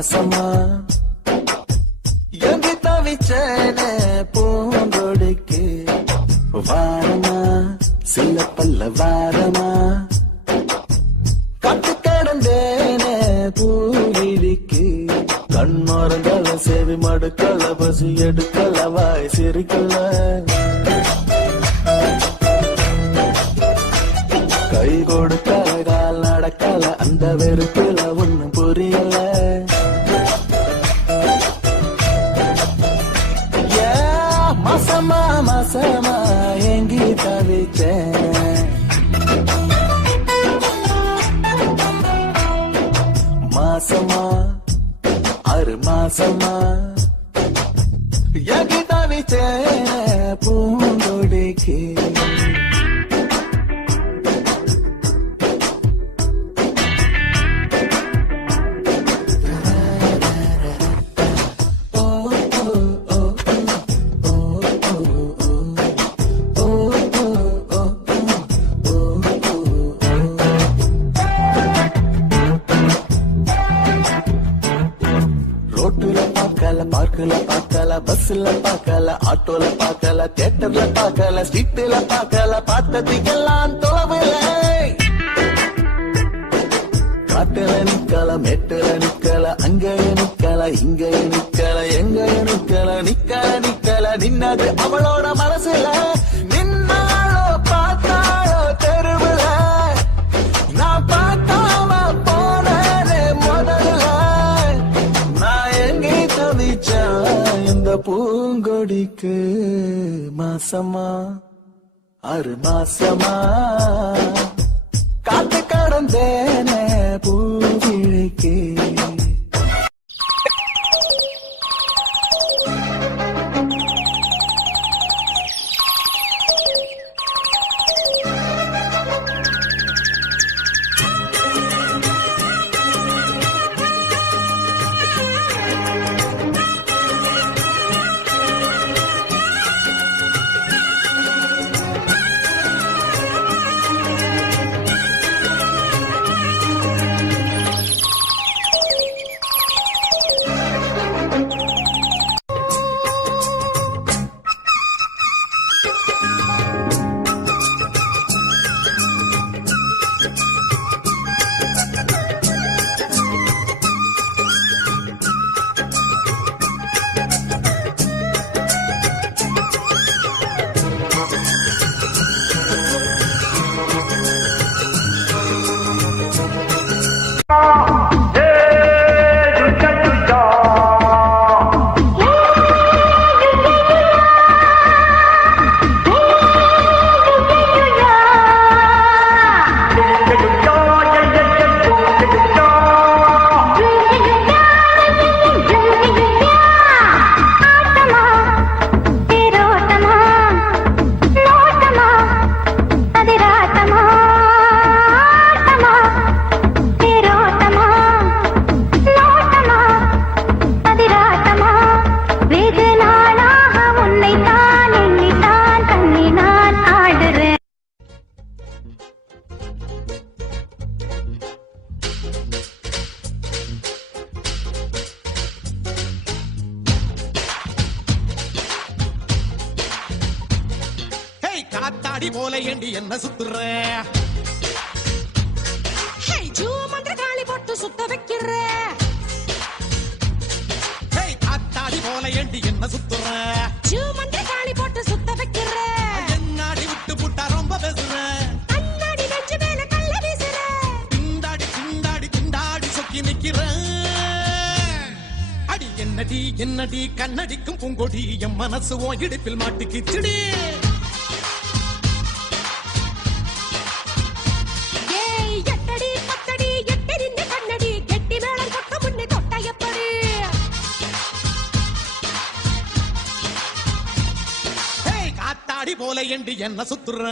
மாசமா எங்கி தவிச்சேனே பூங்கொடிக்கு வாரமா சில பல்ல வாரமா கட்டு கடந்தேனே பூவிழிக்கு கண்ணோரங்கள செவி மடுக்கல பசி எடுக்கல வாய் சிரிக்கல கை கொடுக்கல கால் நடக்கல அந்த வெறுப்பில ஒண்ணும் புரியல மாசமா மாசமா எங்கி தவிச்சேன் மாசமா 6 மாசமா எங்கி தவிச்சேன் பூங்கொடிக்கு பார்க்கல பார்க்கல பஸ்ல பார்க்கல ஆட்டோல பார்க்கல தியேட்டர்ல பார்க்கல ஸ்ட்ரீட்ல பார்க்கல பார்த்ததுக்கெல்லாம் தொலைவில காட்டுல நிக்கல மேட்டுல நிக்கல அங்கேய நிக்கல இங்கேய நிக்கல எங்கேய நிக்கல நிக்கல நின்னது அவளோட மனசுல நின்னாலோ பார்த்தாலோ தெருவுல நான் பார்க்காம போனே முதல்ல நான் எங்கே தவிச்சேன் இந்த பூங்கொடிக்கு மாசமா 6 மாசமா காத்து கடந்தேனே பூவிழிக்கு காத்தாடி போல ஏண்டி என்ன சுத்துற மந்திர காளி போட்டு சுத்த வைக்கிற காத்தாடி போல ஏண்டி என்ன சுத்துற மந்திர காளி போட்டு சுத்த வைக்கிற என்னாடி விட்டு புட்டா ரொம்ப பேசுற கண்ணாடி நெஞ்சு மேல கல்ல வீசுற திண்டாடி திண்டாடி திண்டாடி சொக்கி நிக்கிற அடி என்னடி கண்ணடிக்கும் பூங்கொடி என் மனசு ஓ இடுப்பில் மாட்டிக்கிச்சுடி போல ஏண்டி என்ன சுத்துற